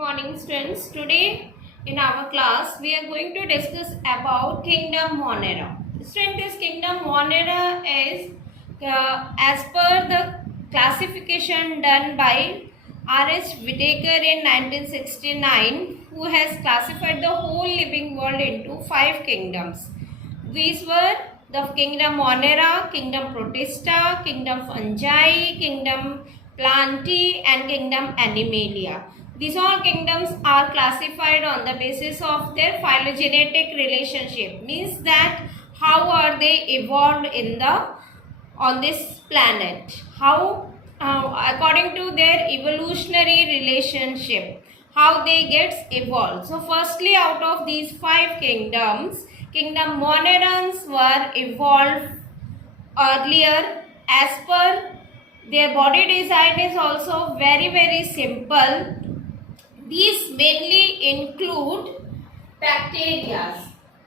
morning students. Today in our class we are going to discuss about kingdom Monera. Student, this kingdom Monera is as per the classification done by R.H. Whittaker in 1969, who has classified the whole living world into 5 kingdoms. These were the kingdom Monera, kingdom Protista, kingdom Fungi, kingdom Plantae and kingdom Animalia. These all kingdoms are classified on the basis of their phylogenetic relationship, means that how are they evolved on this planet, how according to their evolutionary relationship, how they gets evolved. So firstly, out of these 5 kingdoms, kingdom Monerans were evolved earlier. As per their body design is also very simple. These mainly include bacteria,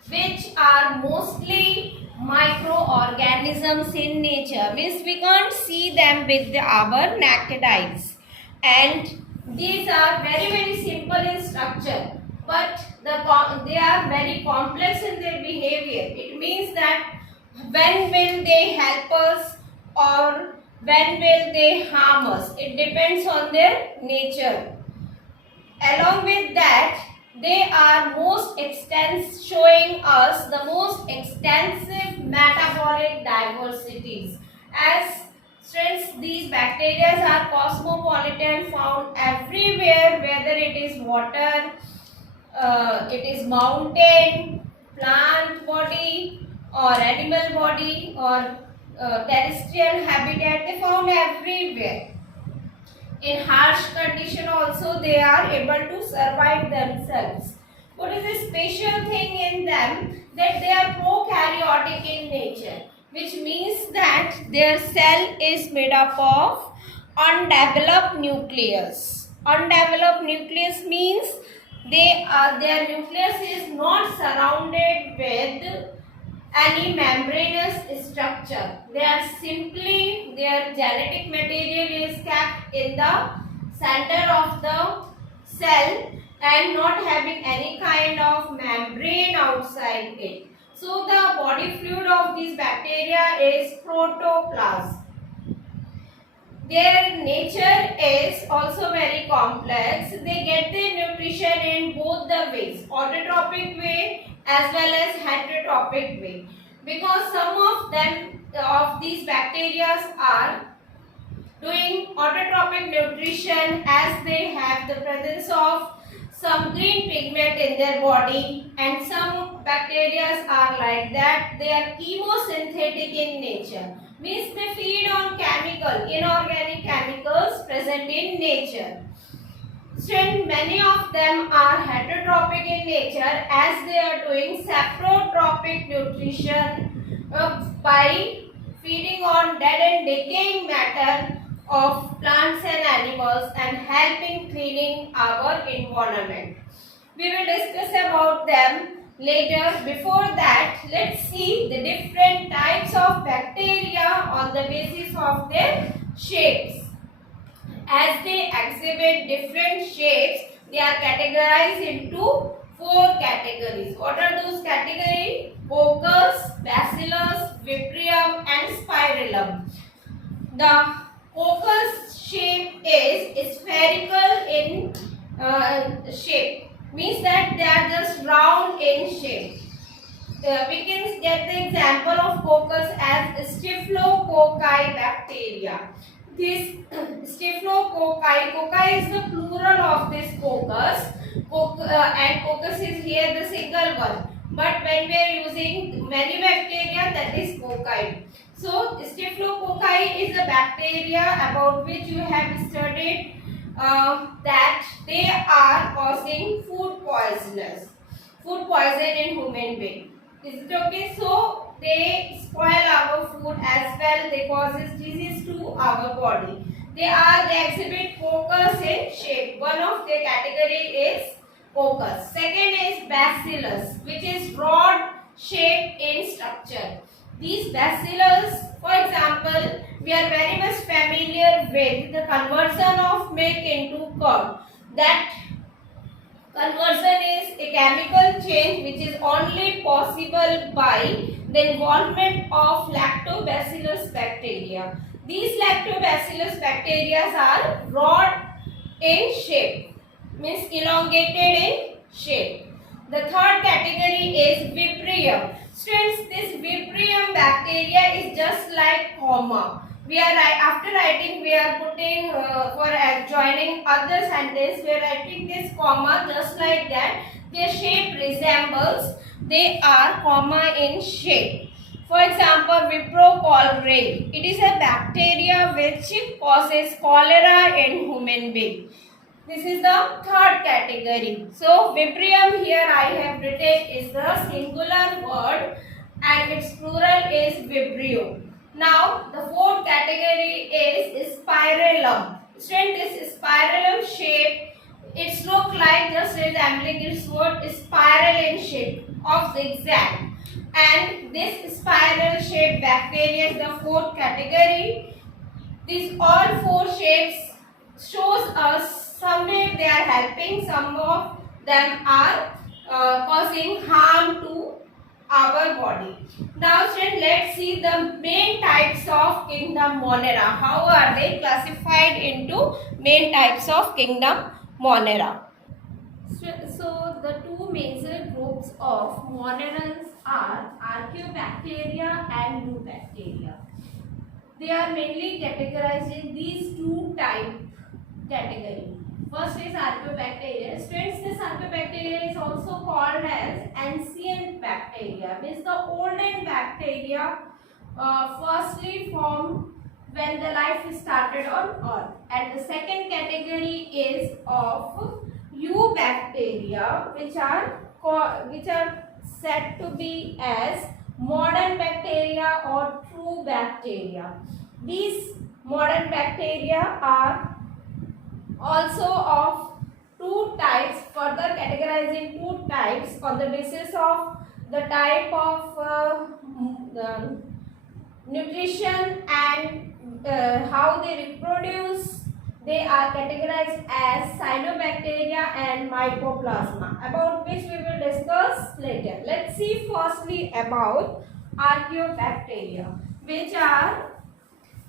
which are mostly microorganisms in nature, means we can't see them with our naked eyes, and these are very simple in structure, but they are very complex in their behavior. It means that when will they help us or when will they harm us, it depends on their nature. Along with that, they are showing us the most extensive metabolic diversities. As students, these bacteria are cosmopolitan, found everywhere, whether it is water, it is mountain, plant body or animal body or terrestrial habitat, they found everywhere. In harsh condition also they are able to survive themselves. What is the special thing in them? That they are prokaryotic in nature, which means that their cell is made up of undeveloped nucleus. Undeveloped nucleus means their nucleus is not surrounded with any membranous structure. They are simply, their genetic material is kept in the center of the cell and not having any kind of membrane outside it. So the body fluid of these bacteria is protoplasm. Their nature is also very complex. They get their nutrition in both the ways, autotrophic way as well as heterotrophic way, because some of these bacteria are doing autotrophic nutrition as they have the presence of some green pigment in their body, and some bacteria are like that, they are chemosynthetic in nature, means they feed on inorganic chemicals present in nature. Students, many of them are heterotrophic in nature as they are doing saprotrophic nutrition by feeding on dead and decaying matter of plants and animals and helping cleaning our environment. We will discuss about them later. Before that, let's see the different types of bacteria on the basis of their shapes. As they exhibit different shapes, they are categorized into 4 categories. What are those categories? Coccus, Bacillus, Vibrium and Spirillum. The coccus shape is spherical in shape, means that they are just round in shape. We can get the example of coccus as Staphylococcus bacteria. This Staphylococcus, cocci is the plural of this coccus, and coccus is here the single one. But when we are using many bacteria, that is cocci. So Staphylococcus is a bacteria about which you have studied that they are causing food poison in human being. Is it okay? So they spoil our food as well. They causes disease to our body. They exhibit coccus in shape. One of their category is coccus. Second is bacillus, which is rod shape in structure. These bacillus, for example, we are very much familiar with the conversion of milk into curd. That chemical change which is only possible by the involvement of lactobacillus bacteria. These lactobacillus bacteria are rod in shape, means elongated in shape. The third category is Vibrio. Students, this Vibrio bacteria is just like comma. We are after writing, we are putting for joining other sentence, we are writing this comma just like that. Their shape resembles, they are comma in shape. For example, Vibrio cholerae. It is a bacteria which causes cholera in human being. This is the third category. So, Vibrium here I have written is the singular word and its plural is Vibrio. Now, the fourth category is Spirillum. Student, this spirillum shape, it's look like just resembling its word spiral in shape of zigzag. And this spiral shaped bacteria is the fourth category. These all four shapes shows us somewhere they are helping, some of them are causing harm to our body. Now students, let's see the main types of kingdom Monera. How are they classified into main types of kingdom Monera? So the two major groups of Monerans are Archaeobacteria and Eubacteria. They are mainly categorized in these two type category. First is Archaeobacteria. Students, this Archaeobacteria is also called as ancient bacteria. Means the olden bacteria firstly formed when the life started on earth. And the second category is of Eubacteria, which are said to be as modern bacteria or true bacteria. These modern bacteria are also of two types, further categorizing two types on the basis of the type of the nutrition and how they reproduce. They are categorized as cyanobacteria and mycoplasma, about which we will discuss later. Let's see firstly about Archaeobacteria, which are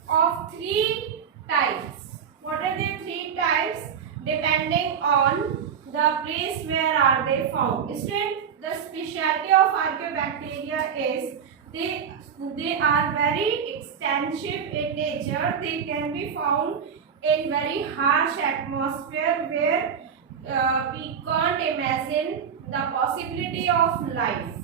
of three types. What are the three types? Depending on the place where are they found. Student, the specialty of Archaeobacteria is they are very extensive in nature. They can be found in very harsh atmosphere where we can't imagine the possibility of life.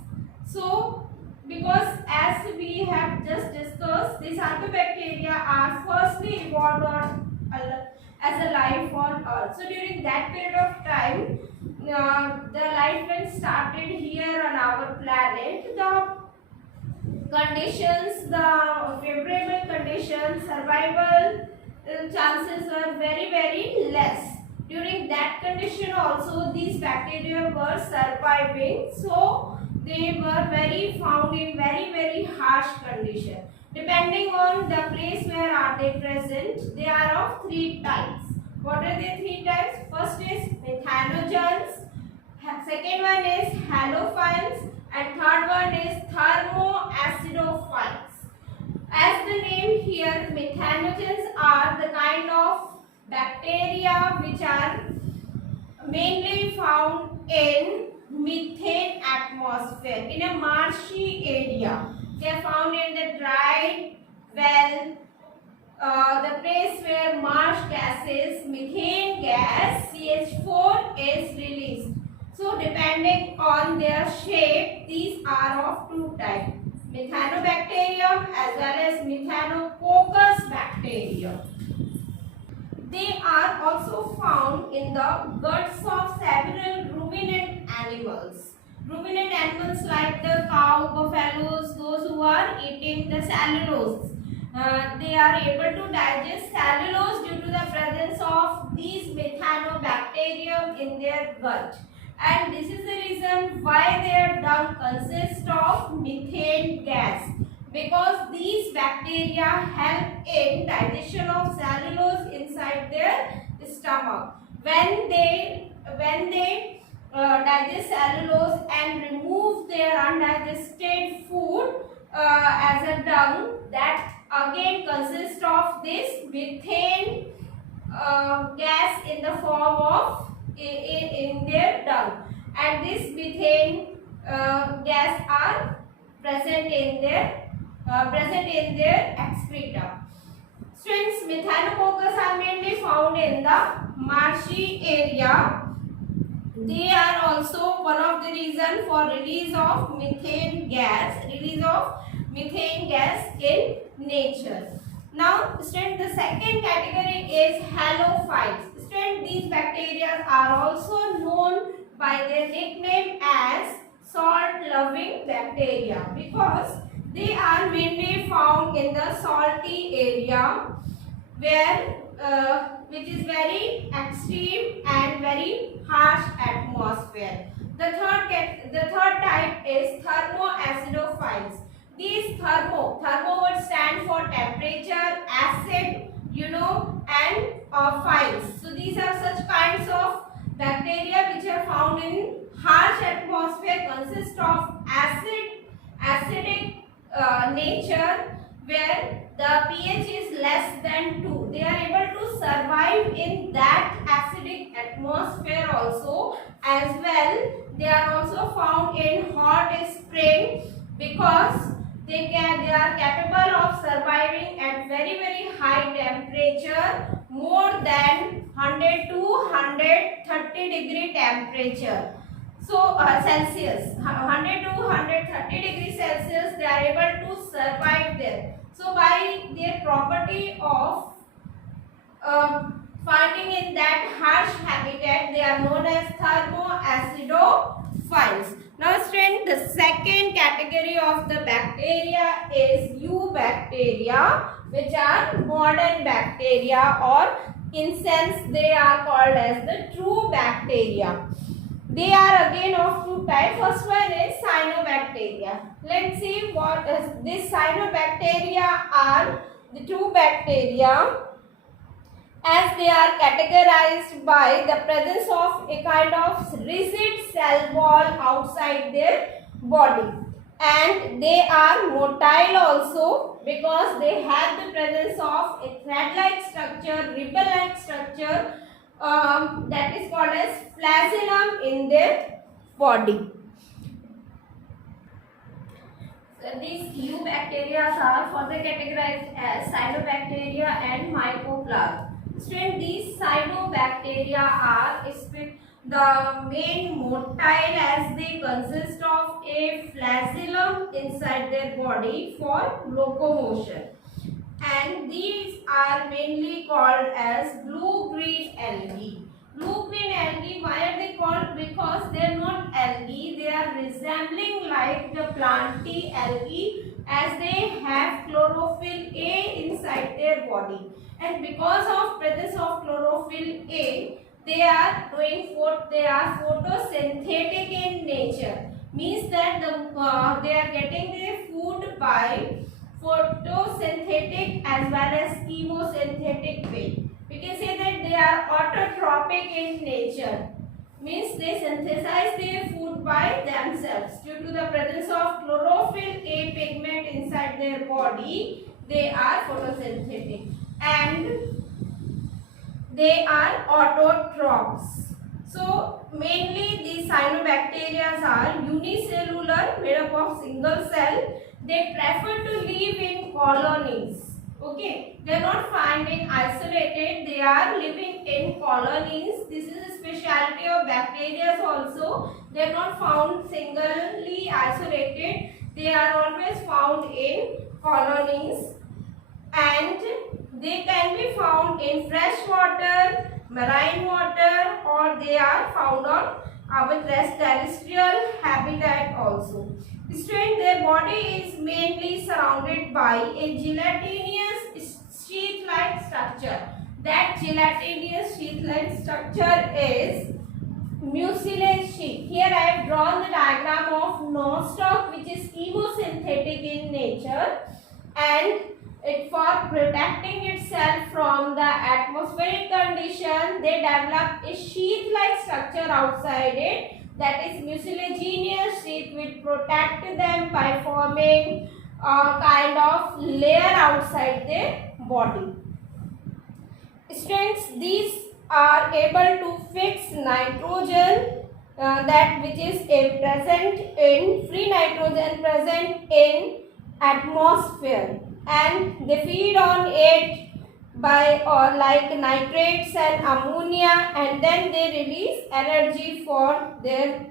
So, because as we have just discussed, these Archaeobacteria are firstly evolved on as a life on Earth. So, during that period of time, the life when started here on our planet, the conditions, the favorable conditions, survival chances were very less. During that condition also these bacteria were surviving, so they were found in very harsh condition. Depending on the place where are they present, they are of three types. What are the three types? First is methanogens, second one is halophiles, and third one is thermoacidophiles. As the name here, methanogens are the kind of bacteria which are mainly found in methane atmosphere, in a marshy area. They are found in the dry well, the place where marsh gases, methane gas, CH4 is released. So depending on their shape, these are of two types, Methanobacterium as well as Methanococcus bacterium. They are also found in the guts of several ruminant animals. Ruminant animals like the cow, buffaloes, those who are eating the cellulose. They are able to digest cellulose due to the presence of these Methanobacterium in their gut. And this is the reason why their dung consists of methane gas, because these bacteria help in digestion of cellulose inside their stomach. When they digest cellulose and remove their undigested food as a dung, that again consists of this methane gas in the form of in their dung, and this methane gas are present in their excreta. Students, methanococcus are mainly found in the marshy area. They are also one of the reason for release of methane gas in nature. Now, student, the second category is halophiles. Student, these bacteria are also known by their nickname as salt-loving bacteria because they are mainly found in the salty area where which is very extreme and very harsh atmosphere. The third type is thermoacidophiles. These thermo would stand for temperature, acid, and philes. So these are such kinds of bacteria which are found in harsh atmosphere, consist of acidic nature where the pH is less than 2. They are able to survive in that acidic atmosphere also. As well, they are also found in hot spring because they are capable of surviving at very high temperature, more than 100 to 130 degree temperature. So Celsius, 100 to 130 degrees Celsius, they are able to survive there. So by their property of finding in that harsh habitat, they are known as thermoacidophiles. Now student, the second category of the bacteria is eubacteria, which are modern bacteria, or in sense they are called as the true bacteria. They are again of two types. First one is cyanobacteria. Let's see what is this. Cyanobacteria are the two bacteria as they are categorized by the presence of a kind of rigid cell wall outside their body, and they are motile also because they have the presence of a thread-like structure, ribbon-like structure that is called as flagellum in their body. So these eubacteria are further categorized as cyanobacteria and mycoplasma. Student, these cyanobacteria are the main motile as they consist of a flagellum inside their body for locomotion, and these are mainly called as blue-green algae. Blue-green algae, why are they called? Because they are not algae, they are resembling like the plantae algae as they have chlorophyll A inside their body, and because of presence of chlorophyll A, they are photosynthetic in nature. Means that they are getting their food by photosynthetic as well as chemosynthetic way. We can say that they are autotrophic in nature. Means they synthesize their food by themselves. Due to the presence of chlorophyll A pigment inside their body, they are photosynthetic and they are autotrophs. So mainly these cyanobacteria are unicellular, made up of single cell. They prefer to live in colonies. Okay, they are not found in isolated, they are living in colonies. This is a specialty of bacteria also. They are not found singly isolated, they are always found in colonies, and they can be found in fresh water, marine water, or they are found on our terrestrial habitat also. Student, their body is mainly surrounded by a gelatinous sheath-like structure. That gelatinous sheath-like structure is mucilage sheath. Here I have drawn the diagram of nostoc, which is chemosynthetic in nature, and it for protecting itself from the atmospheric condition, they develop a sheath-like structure outside it. that is mucilaginous sheath which protect them by forming a kind of layer outside their body. Students, these are able to fix nitrogen that which is present in free nitrogen present in atmosphere, and they feed on it by or like nitrates and ammonia, and then they release energy for their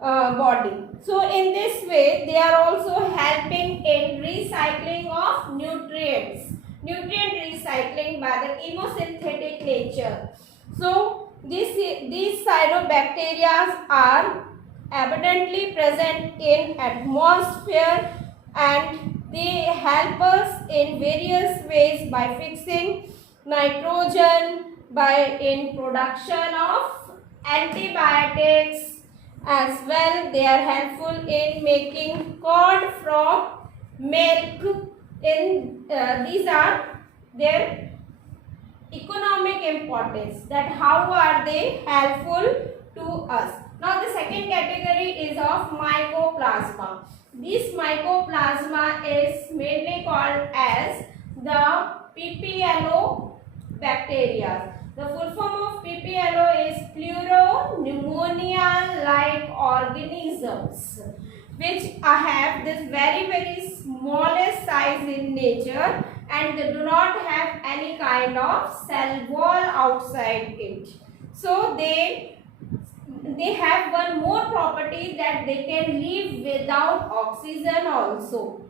body. So in this way they are also helping in recycling of nutrients, nutrient recycling by the chemosynthetic nature. So these cyanobacteria are abundantly present in atmosphere, and they help us in various ways by fixing nitrogen, by in production of antibiotics as well. They are helpful in making curd from milk. In these are their economic importance, that how are they helpful to us. Now the second category is of mycoplasma. This mycoplasma is mainly called as the PPLO bacteria. The full form of PPLO is Pleuropneumonia like organisms, which have this very smallest size in nature, and they do not have any kind of cell wall outside it. So they have one more property, that they can live without oxygen also.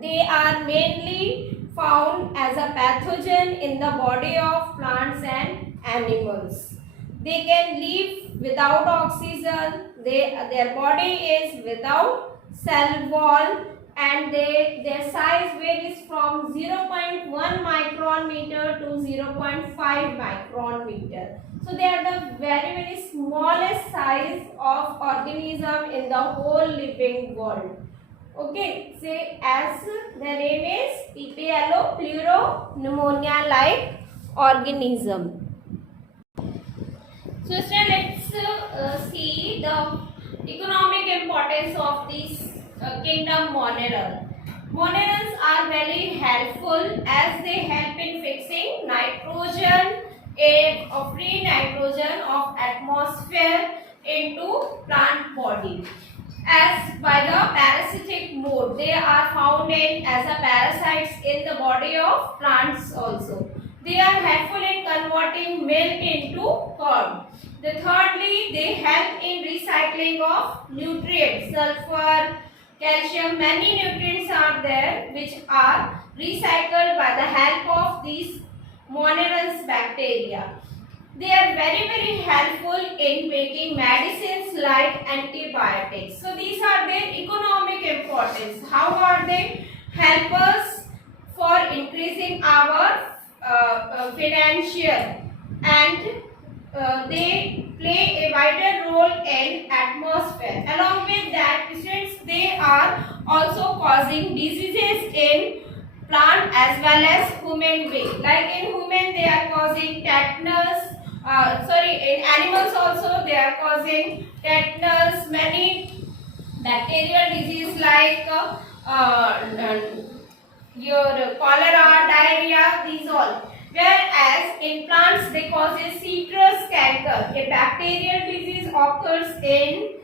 They are mainly found as a pathogen in the body of plants and animals. They can live without oxygen. Their body is without cell wall, and their size varies from 0.1 micron meter to 0.5 micron meter. So they are the very smallest size of organism in the whole living world. Okay, say as the name is PPLO, Pleuropneumonia like organism. So let's see the economic importance of this kingdom Monera. Monerans are very helpful as they help in fixing nitrogen, free nitrogen of atmosphere into plant body. As by the parasitic mode, they are found in as a parasites in the body of plants also. They are helpful in converting milk into curd. Thirdly, they help in recycling of nutrients, sulfur, calcium. Many nutrients are there which are recycled by the help of these Monerans bacteria. They are very helpful in making medicines like antibiotics. So these are their economic importance. How are they help us for increasing our financial, and they play a vital role in atmosphere. Along with that, students, they are also causing diseases in plant as well as human being. Like in human, they are causing tetanus. In animals also they are causing tetanus, many bacterial disease like your cholera, diarrhea, these all. Whereas in plants they cause a citrus canker. A bacterial disease occurs in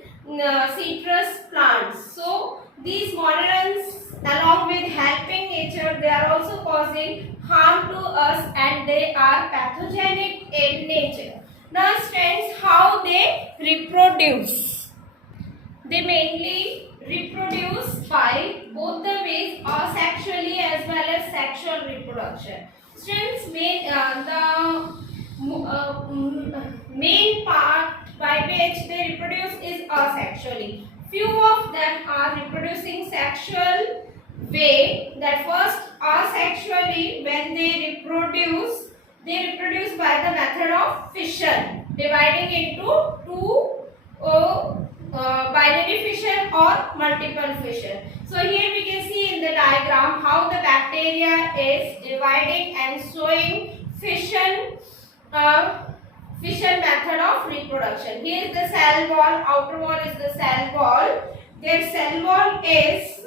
citrus plants. So these Monerans, along with helping nature, they are also causing harm to us, and they are pathogenic in nature. Now students, how they reproduce? They mainly reproduce by both the ways, asexually as well as sexual reproduction. Students, the main part by which they reproduce is asexually. Few of them are reproducing sexual way. That first, asexually, when they reproduce by the method of fission, dividing into two binary fission or multiple fission. So here we can see in the diagram how the bacteria is dividing and showing fission fission method of reproduction. Here is the cell wall, outer wall is the cell wall. Their cell wall is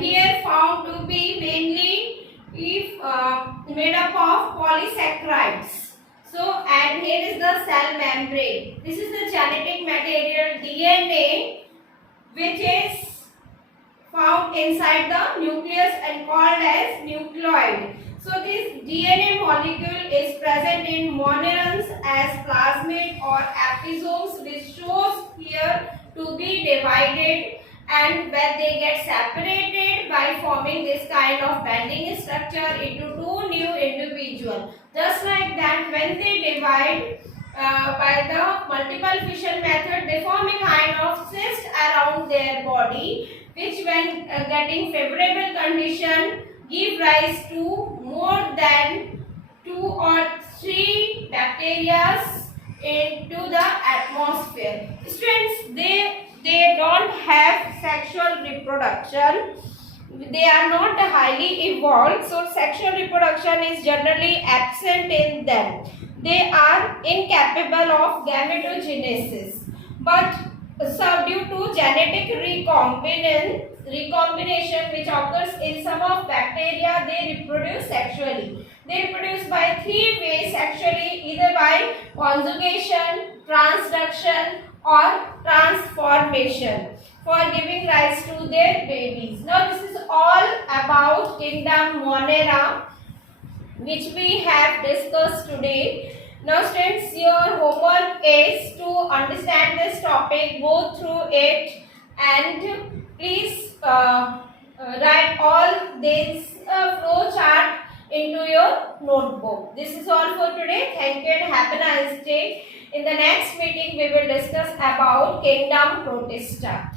here found to be mainly made up of polysaccharides. So, and here is the cell membrane. This is the genetic material DNA, which is found inside the nucleus and called as nucleoid. So this DNA molecule is present in monerons as plasmid or episomes, which shows here to be divided, and when they get separated by forming this kind of bending structure into two new individuals. Just like that, when they divide by the multiple fission method, they form a kind of cyst around their body, which when getting favorable condition give rise to more than 2 or 3 bacteria into the atmosphere. Students, they don't have sexual reproduction. They are not highly evolved, so sexual reproduction is generally absent in them. They are incapable of gametogenesis, but so due to genetic recombination which occurs in some of bacteria, they reproduce sexually. They reproduce by 3 ways sexually, either by conjugation, transduction or transformation, for giving rise to their babies. Now this is all about kingdom Monera, which we have discussed today. Now students, your homework is to understand this topic, go through it, and please write all this flow chart into your notebook. This is all for today. Thank you and have a nice day. In the next meeting, we will discuss about kingdom Protista.